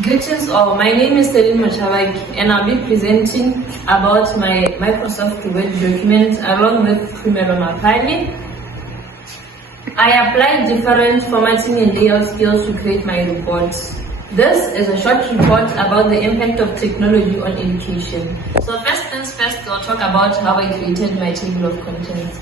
Greetings all, my name is Celine Machavaki and I'll be presenting about my Microsoft Word document along with Primero Mapani. I applied different formatting and layout skills to create my report. This is a short report about the impact of technology on education. So first things first, I'll talk about how I created my table of contents.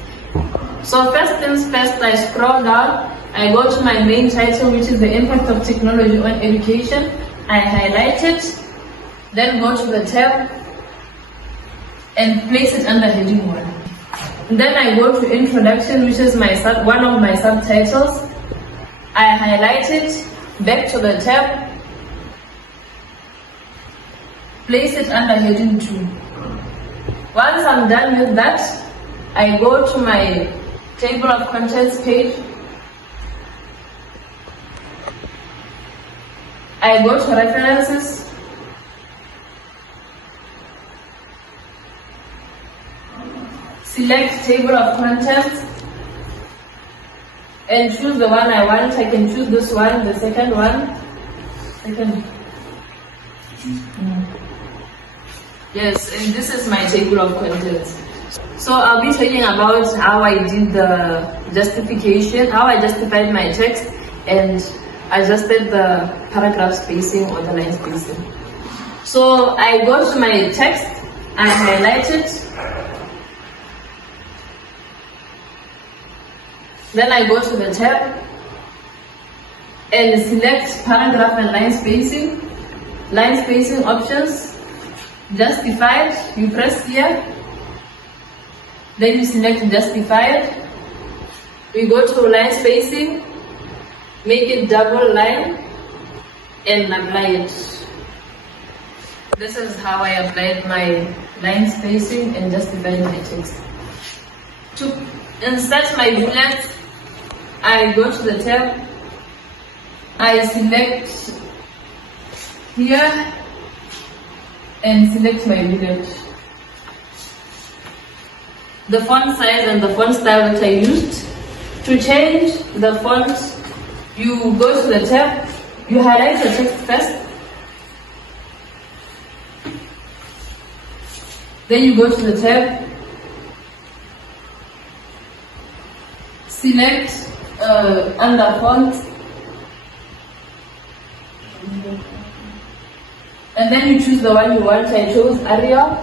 So first things first, I scroll down, I go to my main title, which is the impact of technology on education. I highlight it, then go to the tab and place it under heading 1. Then I go to introduction, which is one of my subtitles. I highlight it, back to the tab, place it under heading 2. Once I'm done with that, I go to my table of contents page. I go to references, select table of contents, and choose the one I want. I can choose this one, the second one. Yes, and this is my table of contents. So I'll be talking about how I did the justification, how I justified my text, and adjusted the paragraph spacing or the line spacing. So I go to my text, I highlight it, then I go to the tab and select paragraph and line spacing options, justified, you press here, then you select justified, we go to line spacing, make it double line and apply it. This is how I applied my line spacing and justified my text. To insert my bullets, I go to the tab, I select here and select my bullet. The font size and the font style that I used. To change the font, you go to the tab, you highlight the text first, then you go to the tab, select under font, and then you choose the one you want. I chose Arial,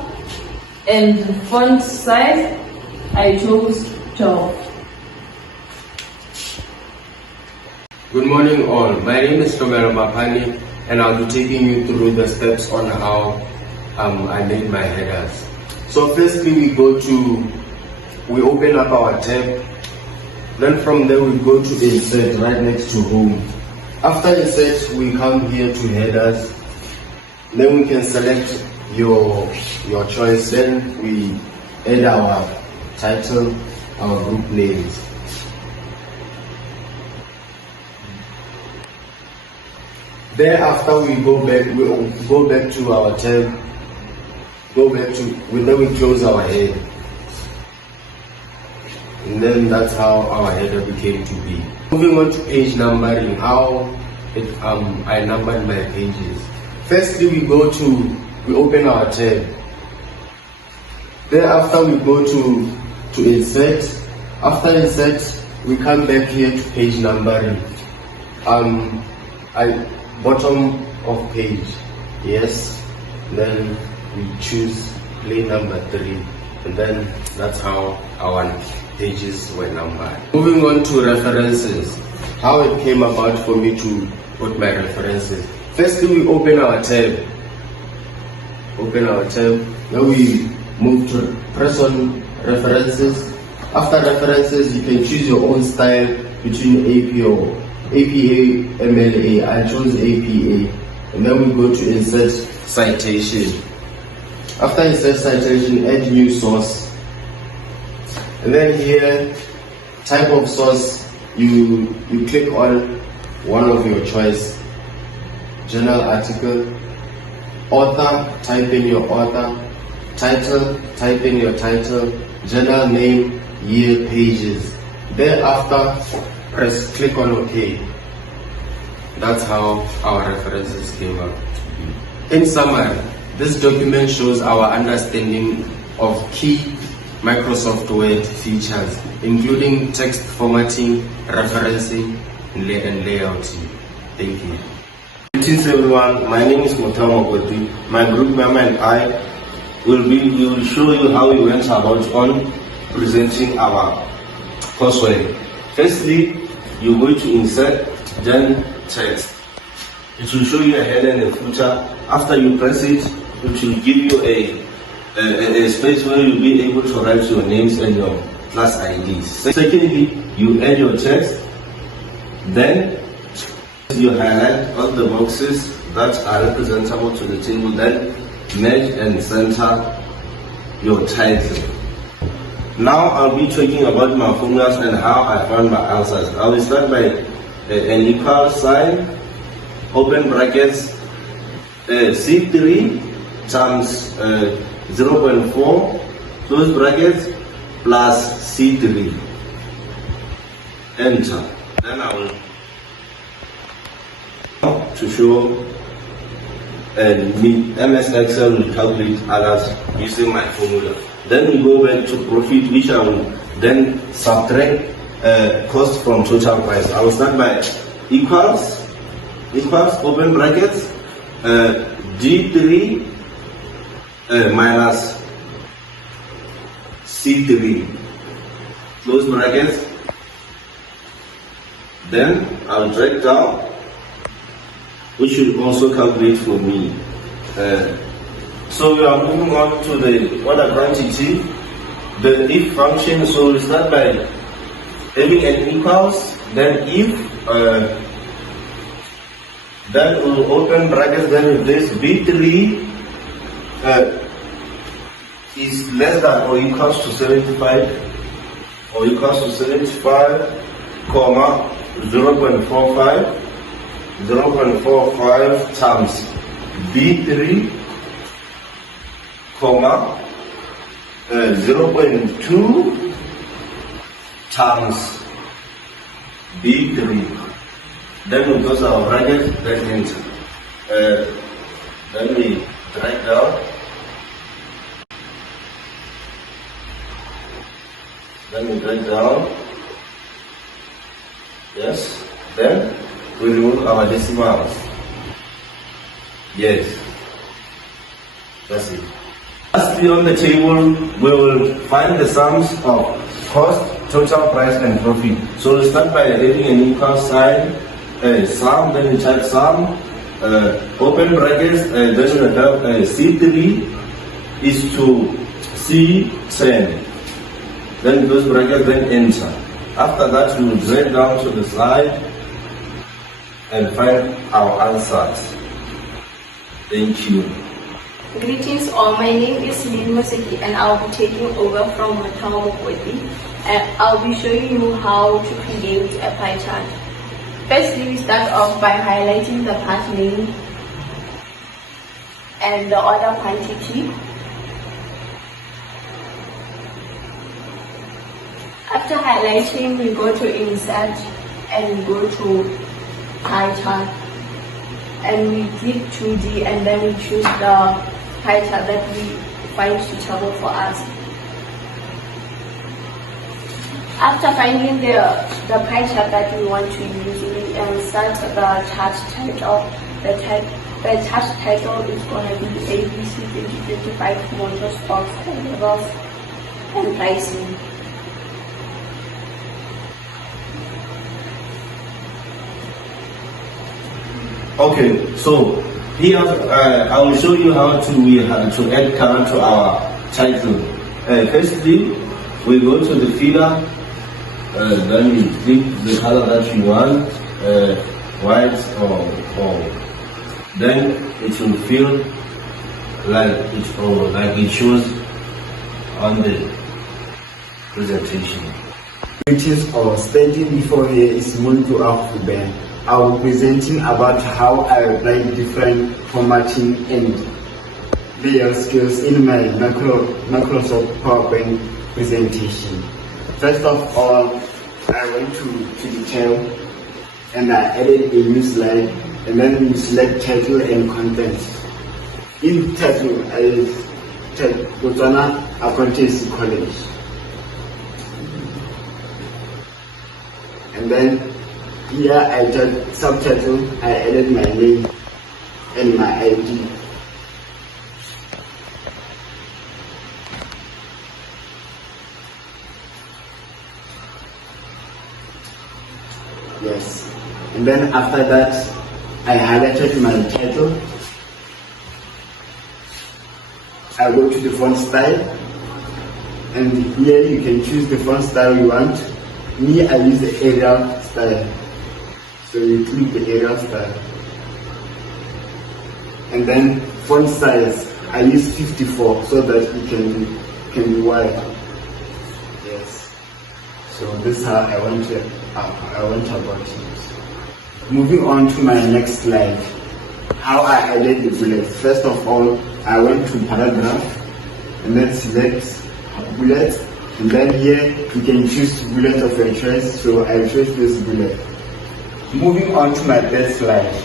and font size, I chose 12. Good morning all, my name is Primero Mapani and I'll be taking you through the steps on how I made my headers. So firstly we open up our tab, then from there we go to insert right next to home. After insert we come here to headers, then we can select your choice, then we add our title, our group names. Thereafter we go back to our tab, then we close our head. And then that's how our header became to be. Moving on to page numbering, how I numbered my pages. Firstly we open our tab. Thereafter we go to insert. After insert we come back here to page numbering. Bottom of page, yes, then we choose plane number 3, and then that's how our pages were numbered. Moving on to references, how it came about for me to put my references. Firstly we open our tab, then we move to press on references. After references you can choose your own style between AP or APA, MLA. I chose APA, and then we go to insert citation. After insert citation, add new source, and then here type of source, you click on one of your choice. Journal article, author, type in your author, title, type in your title, journal name, year, pages. Thereafter click on OK. That's how our references came up to be. In summary, this document shows our understanding of key Microsoft Word features, including text formatting, referencing, and layouting. Thank you. Greetings everyone, my name is Mutama Kweti. My group member and I will show you how we went about on presenting our coursework. Firstly, you're going to insert, then text. It will show you a header and a footer. After you press it, it will give you a space where you'll be able to write your names and your class IDs. Secondly, you add your text, then you highlight all the boxes that are representable to the table, then merge and center your title. Now I'll be talking about my formulas and how I found my answers. I will start by an equal sign, open brackets, C3 times 0.4, close brackets, plus C3. Enter. Then I will to show MS Excel will calculate others using my formula. Then we go back to profit, which I will then subtract cost from total price. I will start by equals open brackets D3 minus C3 close brackets. Then I will drag down, which should also calculate for me. So we are moving on to the other quantity, the if function. So we start by having an equals, then if, then we'll open brackets, then replace B3 is less than or equals to 75, or equals to 75, comma 0.45 times B3, comma 0.2 times B3. Then we close our bracket, then enter. Then we drag down. Then we drag down. Yes. Then we remove our decimals. Yes. That's it. Lastly, on the table, we will find the sums of cost, total price, and profit. So we'll start by adding an equal sign, sum, then we type sum, open brackets, then we have C3 is to C10. Then close bracket, then enter. After that, we will drag down to the side and find our answers. Thank you. Greetings all, my name is Lynn Maseki and I'll be taking over from Mutama Mokweti, and I'll be showing you how to create a pie chart. Firstly, we start off by highlighting the part name and the order quantity. After highlighting, we go to insert and go to pie chart, and we click 2D and then we choose the pie chart that we find suitable for us. After finding the pie chart that we want to use, we insert the chart title. The chart title is going to be ABC 2025 Motorsports levels and pricing. Okay, so here I will show you how to add color to our title. Firstly, we go to the filler, then we click the color that you want, white or then it will feel like it shows on the presentation. Greetings all, standing before here is Muntu Akube. I will be presenting about how I write different formatting and layout skills in my Microsoft PowerPoint presentation. First of all, I want to detail and I added a new slide, and then you select title and content. In title, I type Botswana Accountancy College, and then here I type subtitle. I added my name and my ID. Yes, and then after that, I highlighted my title. I go to the font style, and here you can choose the font style you want. Me, I use the Arial style, so you click the Arial style. And then font size, I use 54 so that it can be wide. Yes. So this is how I went about it. Moving on to my next slide, how I added the bullets. First of all, I went to paragraph and then select bullet, and then here you can choose bullet of your choice. So I chose this bullet. Moving on to my third slide,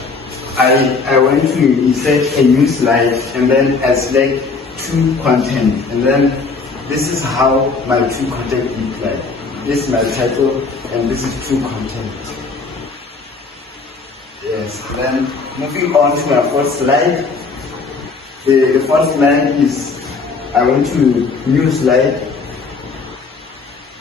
I went to insert a new slide, and then I select two content, and then this is how my two content look like. This is my title, and this is two content. Yes, then moving on to my fourth slide. The first slide is, I went to new slide,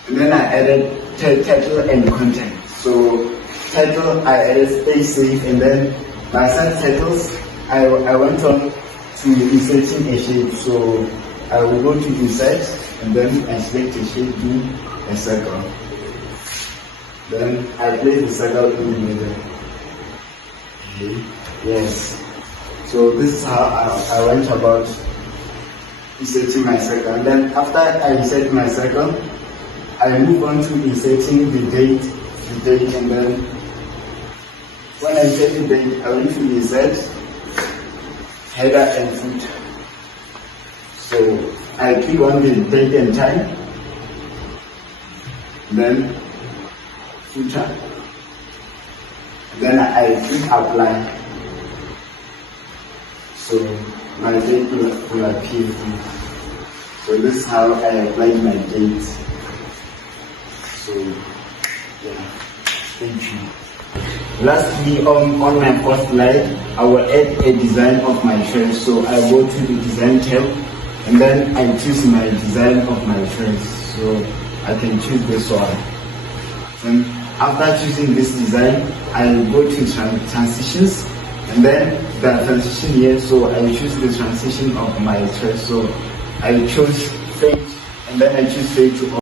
and then I added title and content. So title, I added space safe, and then my subtitles, I went on to inserting a shape. So I will go to insert, and then I select a shape, do a circle. Then I place the circle in the middle. Okay. Yes. So this is how I went about inserting my circle. And then after I insert my circle, I move on to inserting the date, and then when I insert the date, I want to insert header and footer. So I click on the date and time, then footer, then I click apply. So my date will appear. So this is how I applied my date. So yeah, thank you. Lastly, on my first slide, I will add a design of my shirt. So I go to the design tab, and then I choose my design of my shirt. So I can choose this one. And after choosing this design, I go to transitions, and then the transition here. So I choose the transition of my shirt. So I choose fade, and then I choose fade to